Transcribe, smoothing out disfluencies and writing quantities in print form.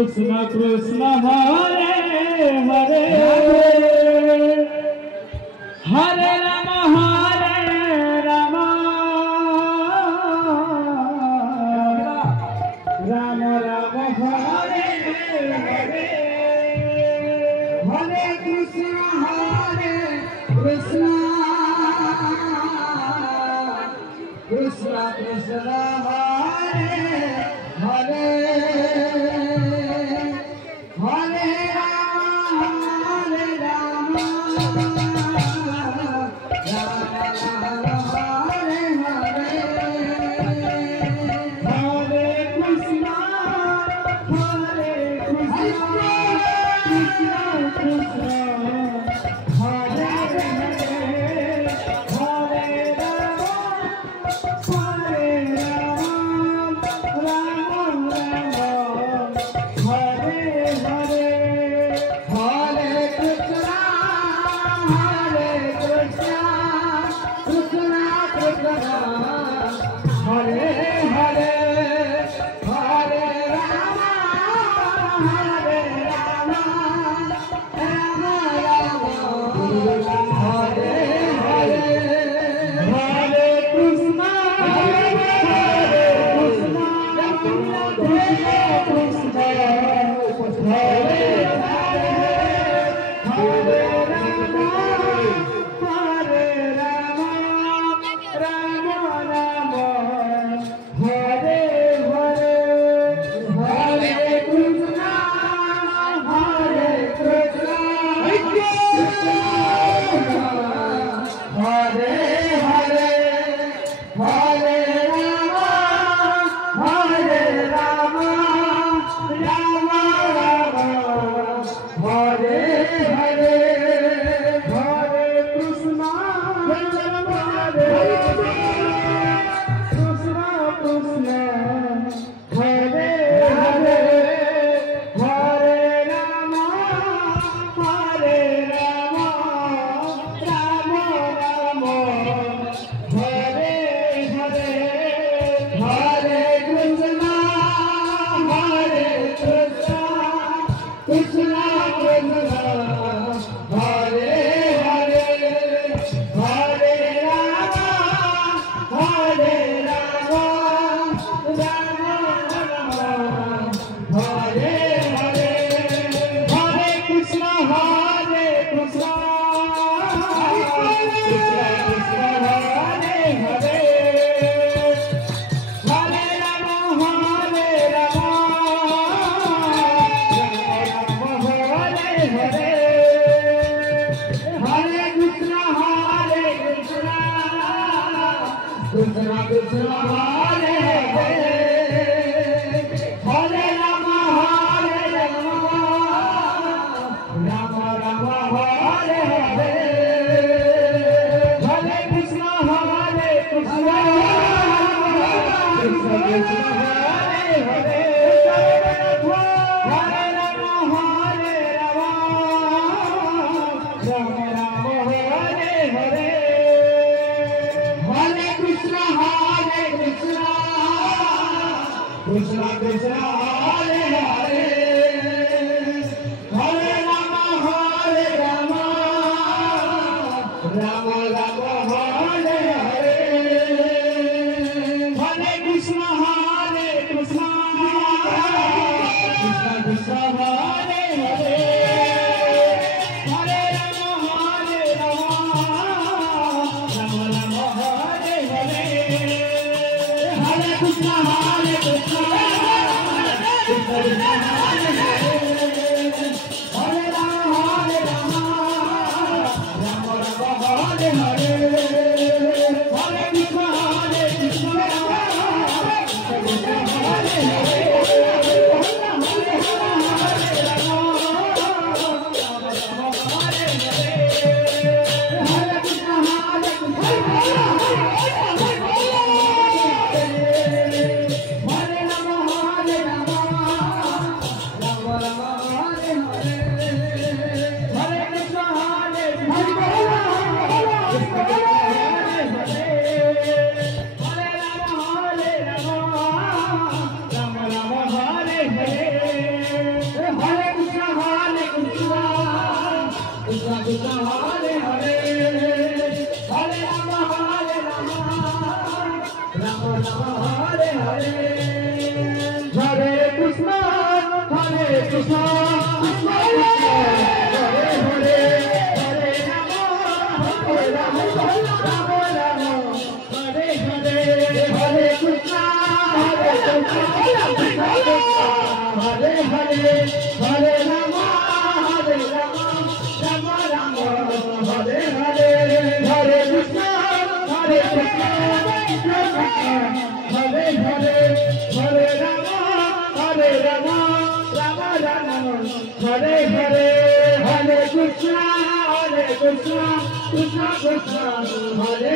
Krishna Krishna Hare Hare Hare Rama Rama Rama Hare Hare Hare Krishna Krishna Krishna Krishna Hare Hare Hare Rama Rama Hare Hare Hare Krishna Krishna Krishna Hare Hare Hare Rama Hare Krishna, Krishna Krishna, Hare Hare, Hare Rama, Hare Rama, Rama Rama, Hare Hare, Hare Krishna, Hare Krishna, Krishna Krishna, Hare Hare, Hare Rama, Hare Rama, Rama Rama, Hare Hare, Hare Krishna, Hare Krishna, Krishna Krishna, Hare Hare, Hare Rama, Hare Rama, Rama Rama, Hare Hare, Hare Krishna, Krishna Krishna, Hare